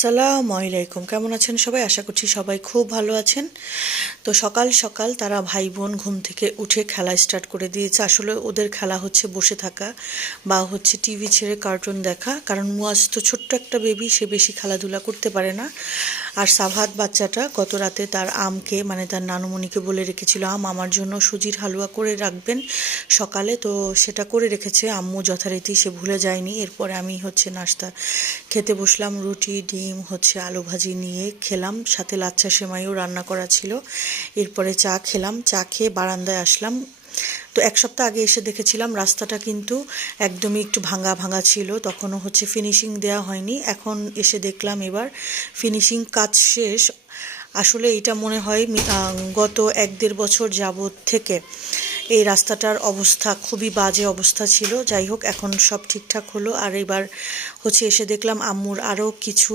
আসসালামু আলাইকুম। কেমন আছেন সবাই? আশা করছি সবাই খুব ভালো আছেন। তো সকাল সকাল তারা ভাই বোন ঘুম থেকে উঠে খেলা স্টার্ট করে দিয়েছে। আসলে ওদের খেলা হচ্ছে বসে থাকা বা হচ্ছে টিভি ছেড়ে কার্টুন দেখা, কারণ মুয়াজ তো ছোট্ট একটা বেবি, সে বেশি খেলাধুলা করতে পারে না। আর সাভাত বাচ্চাটা গত রাতে তার আমকে মানে তার নানুমণিকে বলে রেখেছিল আমার জন্য সুজির হালুয়া করে রাখবেন সকালে, তো সেটা করে রেখেছে আম্মু যথারীতি, সে ভুলে যায়নি। এরপরে আমি হচ্ছে নাস্তা খেতে বসলাম, রুটি ডিম হচ্ছে আলু ভাজি নিয়ে খেলাম, সাথে লাচ্ছা সেমাইও রান্না করা ছিল। এরপরে চা খেলাম, চা খেয়ে বারান্দায় আসলাম। তো এক সপ্তাহ আগে এসে দেখেছিলাম রাস্তাটা কিন্তু একদমই একটু ভাঙা ভাঙা ছিল, তখনও হচ্ছে ফিনিশিং দেওয়া হয়নি। এখন এসে দেখলাম এবার ফিনিশিং কাজ শেষ। আসলে এটা মনে হয় গত 1-1.5 বছর যাবত থেকে এই রাস্তাটার অবস্থা খুবই বাজে অবস্থা ছিল। যাই হোক, এখন সব ঠিকঠাক হলো। আর এবার হচ্ছে এসে দেখলাম আম্মুর আরও কিছু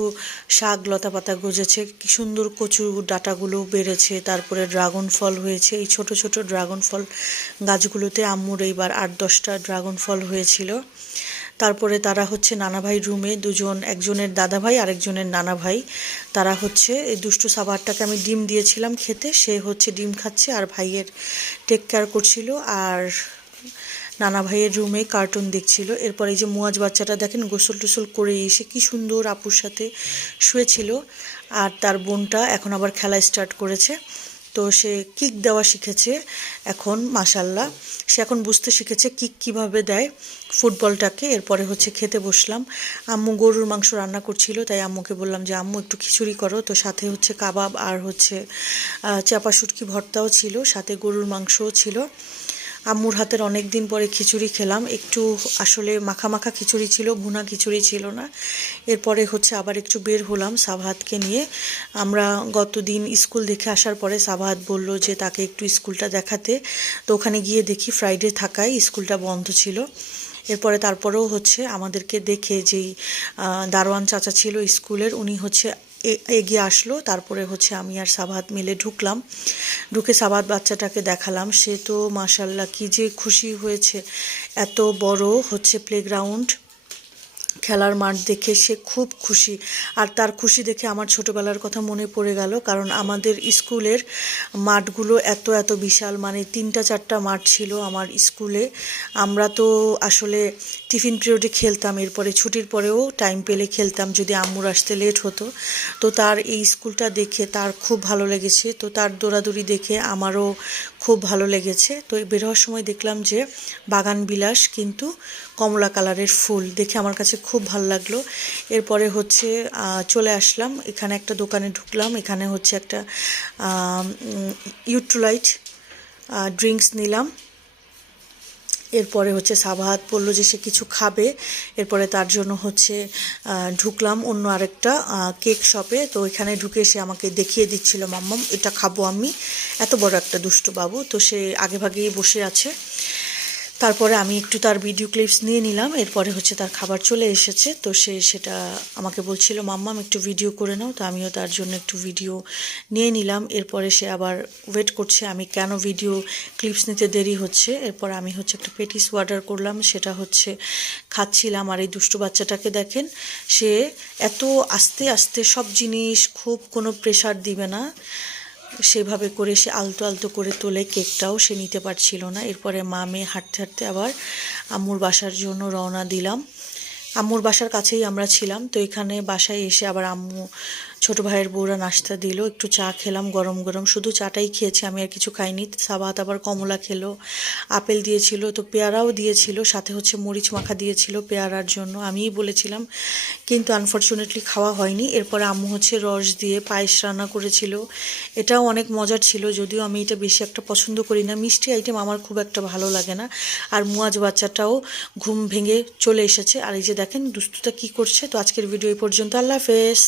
শাক লতা পাতা গজেছে, কি সুন্দর কচু ডাঁটাগুলো বেড়েছে, তারপরে ড্রাগন ফল হয়েছে। এই ছোট ছোট ড্রাগন ফল গাছগুলোতে আম্মুর এইবার 8-10টা ড্রাগন ফল হয়েছিল। তারপরে তারা হচ্ছে নানা ভাই রুমে দুজন, একজনের দাদা ভাই আরেকজনের নানা ভাই, তারা হচ্ছে এই দুষ্টু সাবারটাকে আমি ডিম দিয়েছিলাম খেতে, সে হচ্ছে ডিম খাচ্ছে আর ভাইয়ের টেক কেয়ার করছিল, আর নানা ভাইয়ের রুমে কার্টুন দেখছিল। এরপর এই যে মুয়াজ বাচ্চাটা দেখেন গোসল টোসল করে এসে কি সুন্দর আপুর সাথে শুয়েছিল। আর তার বোনটা এখন আবার খেলা স্টার্ট করেছে, তো সে কিক দেওয়া শিখেছে এখন, মাশাল্লাহ সে এখন বুঝতে শিখেছে কিক কিভাবে দেয় ফুটবলটাকে। এরপরে হচ্ছে খেতে বসলাম। আম্মু গরুর মাংস রান্না করছিল, তাই আম্মুকে বললাম যে আম্মু একটু খিচুড়ি করো, তো সাথে হচ্ছে কাবাব আর হচ্ছে চাপা শুটকি ভর্তাও ছিল, সাথে গরুর মাংসও ছিল। আম্মুর হাতের অনেক দিন পরে খিচুড়ি খেলাম, একটু আসলে মাখা মাখা খিচুড়ি ছিল, ভুনা খিচুড়ি ছিল না। এরপরে হচ্ছে আবার একটু বের হলাম সাবাহাতকে নিয়ে। আমরা গত দিন স্কুল দেখে আসার পরে সাবাহাত বলল যে তাকে একটু স্কুলটা দেখাতে, তো ওখানে গিয়ে দেখি ফ্রাইডে থাকায় স্কুলটা বন্ধ ছিল। এরপরে তারপরেও হচ্ছে আমাদেরকে দেখে যেই দারোয়ান চাচা ছিল স্কুলের, উনি হচ্ছে এগিয়ে আসলো। তারপরে হচ্ছে আমি আর সাবাহাত মিলে ঢুকলাম, ঢুকে সাবাহাত বাচ্চাটাকে দেখালাম। সে তো মাশাল্লাহ কি যে খুশি হয়েছে, এত বড় হচ্ছে প্লেগ্রাউন্ড, খেলার মাঠ দেখে সে খুব খুশি। আর তার খুশি দেখে আমার ছোটোবেলার কথা মনে পড়ে গেল, কারণ আমাদের স্কুলের মাঠগুলো এত এত বিশাল, মানে 3-4টা মাঠ ছিল আমার স্কুলে। আমরা তো আসলে টিফিন পিরিয়ডে খেলতাম, এরপরে ছুটির পরেও টাইম পেলে খেলতাম যদি আম্মুর আসতে লেট হতো। তো তার এই স্কুলটা দেখে তার খুব ভালো লেগেছে, তো তার দৌড়াদৌড়ি দেখে আমারও খুব ভালো লেগেছে। তো বের হওয়ার সময় দেখলাম যে বাগান বিলাস কিন্তু কমলা কালারের ফুল, দেখে আমার কাছে খুব ভালো লাগলো। এরপরে হচ্ছে চলে আসলাম, এখানে একটা দোকানে ঢুকলাম, এখানে হচ্ছে একটা ইউট্রোলাইট ড্রিঙ্কস নিলাম। এরপরে হচ্ছে সাবাহাত বললো যে সে কিছু খাবে, এরপরে তার জন্য হচ্ছে ঢুকলাম অন্য আরেকটা কেক শপে। তো এখানে ঢুকে সে আমাকে দেখিয়ে দিচ্ছিল, মাম্মাম এটা খাবো আমি, এত বড় একটা দুষ্টু বাবু, তো সে আগেভাগেই বসে আছে। তারপরে আমি একটু তার ভিডিও ক্লিপস নিয়ে নিলাম। এরপরে হচ্ছে তার খাবার চলে এসেছে, তো সে সেটা আমাকে বলছিল মাম্মাম একটু ভিডিও করে নাও, তো আমিও তার জন্য একটু ভিডিও নিয়ে নিলাম। এরপরে সে আবার ওয়েট করছে আমি কেন ভিডিও ক্লিপস নিতে দেরি হচ্ছে। এরপর আমি হচ্ছে একটা পেটিস অর্ডার করলাম, সেটা হচ্ছে খাচ্ছিলাম। আর এই দুষ্টু বাচ্চাটাকে দেখেন, সে এত আস্তে আস্তে সব জিনিস, খুব কোনো প্রেশার দিবে না, সেভাবে করে সে আলতো আলতো করে তোলে, কেকটাও সে নিতে পারছিল না। এরপরে মা মেয়ে হাঁটতে হাঁটতে আবার আম্মুর বাসার জন্য রওনা দিলাম। আম্মুর বাসার কাছেই আমরা ছিলাম, তো এখানে বাসায় এসে আবার আম্মু ছোটো ভাইয়ের বউরা নাস্তা দিল, একটু চা খেলাম গরম গরম, শুধু চাটাই খেয়েছি, আমি আর কিছু খাইনি। সাবাত আবার কমলা খেলো, আপেল দিয়েছিল, তো পেয়ারাও দিয়েছিল, সাথে হচ্ছে মরিচ মাখা দিয়েছিল পেয়ারার জন্য, আমিই বলেছিলাম, কিন্তু আনফর্চুনেটলি খাওয়া হয়নি। এরপরে আম্মু হচ্ছে রস দিয়ে পায়েস রান্না করেছিল, এটাও অনেক মজার ছিল, যদিও আমি এটা বেশি একটা পছন্দ করি না, মিষ্টি আইটেম আমার খুব একটা ভালো লাগে না। আর মুয়াজ বাচ্চাটাও ঘুম ভেঙে চলে এসেছে, আর এই যে দেখেন দুষ্টুটা কি করছে। তো আজকের ভিডিও এই পর্যন্ত, আল্লাহ হাফেজ।